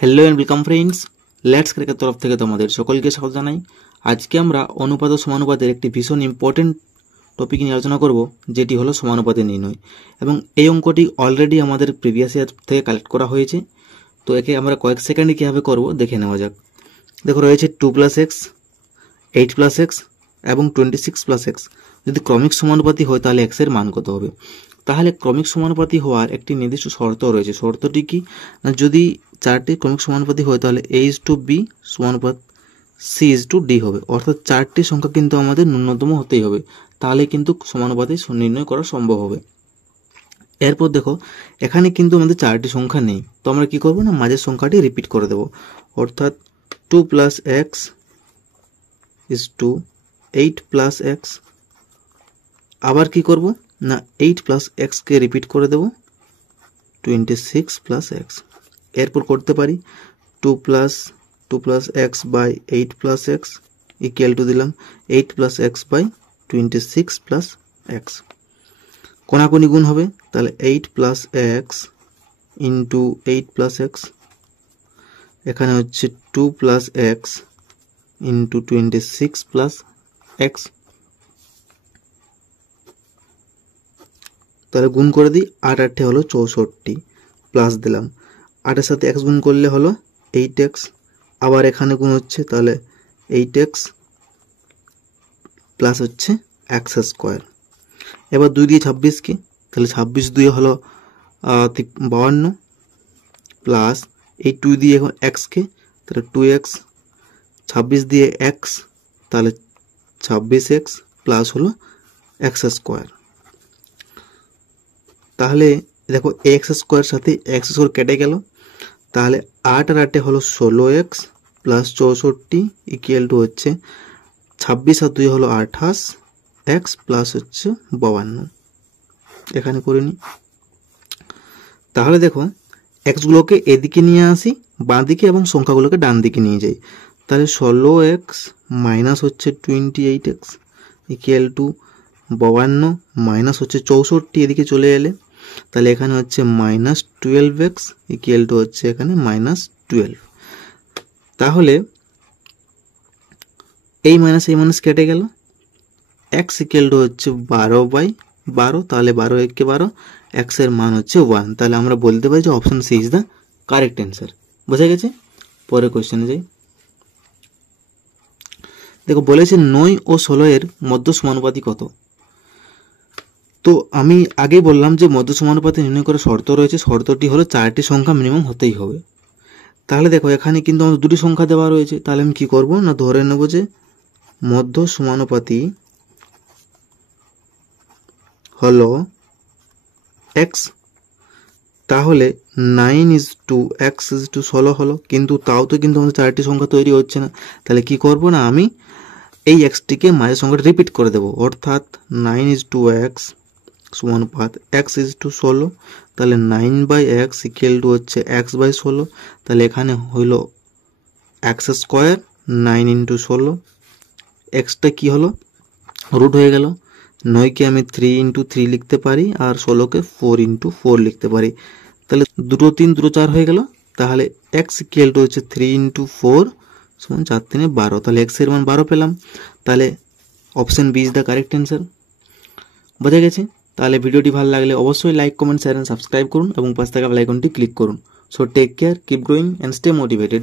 Hello and welcome friends, let's ক্রিকের তরফ থেকে তোমাদের সকলকে স্বাগত জানাই। আজকে আমরা অনুপাত ও সমানুপাতের একটি ভীষণ ইম্পর্টেন্ট টপিক নিয়ে আলোচনা করব, যেটি হলো সমানুপাতের নির্ণয়। এবং এই অঙ্কটি অলরেডি আমাদের প্রিভিয়াস ইয়ার থেকে কালেক্ট করা হয়েছে, তো একে আমরা কয়েক সেকেন্ডে কীভাবে করব দেখে নেওয়া যাক। দেখো, রয়েছে 2+x, 8+x এবং 26+x। যদি ক্রমিক সমানুপাতি হয় তাহলে x এর মান কত হবে? তাহলে ক্রমিক সমানুপাতি হওয়ার একটি নির্দিষ্ট শর্ত রয়েছে। শর্তটি কি না, যদি চারটি ক্রমিক সমানুপাতি হয় তাহলে a:b সমানুপাত c:d হবে। অর্থাৎ চারটি সংখ্যা কিন্তু আমাদের ন্যূনতম হতেই হবে, তাহলে কিন্তু সমানুপাতি নির্ণয় করা সম্ভব হবে। এরপর দেখো, এখানে কিন্তু আমাদের চারটি সংখ্যা নেই, তো আমরা কি করব না, মাঝের সংখ্যাটি রিপিট করে দেব। অর্থাৎ 2+x = 8+x। আবার কি করব না, 8+x কে রিপিট করে দেব 26+x। এরপর করতে পারি 2+x by 8+x equal to দিলাম 8+x বাই 26+x। কোনাকুনি গুণ হবে, তাহলে 8+x ইন্টু 8+x, এখানে হচ্ছে 2+x ইন্টু 26+x। তাহলে গুণ করে দিই, 8 হলো 64, প্লাস দিলাম 8-এর সাথে x গুণ করলে হলো 8x। আবার এখানে গুণ হচ্ছে, তাহলে 8x প্লাস হচ্ছে x²। এবার 2 দিয়ে 26 কি, তাহলে 26×2 হলো 52, প্লাস এই 2 দিয়ে এখন x কে, তাহলে 2x, 26 দিয়ে x, তাহলে 26x প্লাস হলো x²। তাহলে দেখো x² সাথে x² কেটে গেল, তাহলে 8 আর 8 হলো 16x প্লাস 64 ইকুয়াল টু হচ্ছে 26 আর 2 হলো 28, x প্লাস হচ্ছে 52। এখানে করে নিই। তাহলে দেখো, এক্সগুলোকে এদিকে নিয়ে আসি বাঁ দিকে এবং সংখ্যাগুলোকে ডান দিকে নিয়ে যাই। তাহলে 16x মাইনাস হচ্ছে 28x ইকুয়াল টু 52 মাইনাস হচ্ছে 64 এদিকে চলে এলে, তাহলে এখানে হচ্ছে -12x ইকুয়াল টু হচ্ছে এখানে -12। তাহলে এই মাইনাস কেটে গেল, x ইকুয়াল টু হচ্ছে 12/12, তাহলে 12×12, x এর মান হচ্ছে 1। তাহলে আমরা বলতে পারি যে option C is the correct answer. বোঝা গেছে? পরের কোশ্চেনে যাই। দেখো, বলেছে 9 ও 16 এর মধ্য সমানুপাতি কত? তো আমি আগেই বললাম যে মধ্য সমানুপাতি নির্ণয় করার শর্ত রয়েছে। শর্তটি হলো চারটি সংখ্যা মিনিমাম হতেই হবে। তাহলে দেখো, এখানে কিন্তু আমাদের দুটি সংখ্যা দেওয়া রয়েছে, তাহলে আমি কি করব না, ধরে নেব যে মধ্য সমানুপাতি হলো x। তাহলে 9:x:16 হলো, কিন্তু তাও তো কিন্তু আমাদের চারটি সংখ্যা তৈরি হচ্ছে না। তাহলে কি করব না, আমি এই এক্সটিকে মাঝের সংখ্যাটা রিপিট করে দেব। অর্থাৎ 9:x সমানুপাত x:16, তাহলে 9/x ইকুয়াল টু হচ্ছে x/16। তাহলে এখানে হইল x², 9 × 16, এক্সটা কি হলো, রুট হয়ে গেল। 9কে আমি 3 × 3 লিখতে পারি, আর 16কে 4 × 4 লিখতে পারি। তাহলে 2 3 2 4 হয়ে গেল। তাহলে x ইকুয়াল টু হচ্ছে 3 × 4 সমান 4 3 12। তাহলে x এর মান 12 পেলাম। তাহলে option B is the correct answer. বোঝা গেছে? তাহলে ভিডিওটি ভালো লাগলে অবশ্যই like, comment, share and subscribe করুন এবং পাশে থাকা বেল আইকনটি ক্লিক করুন। So take care, keep growing and stay motivated.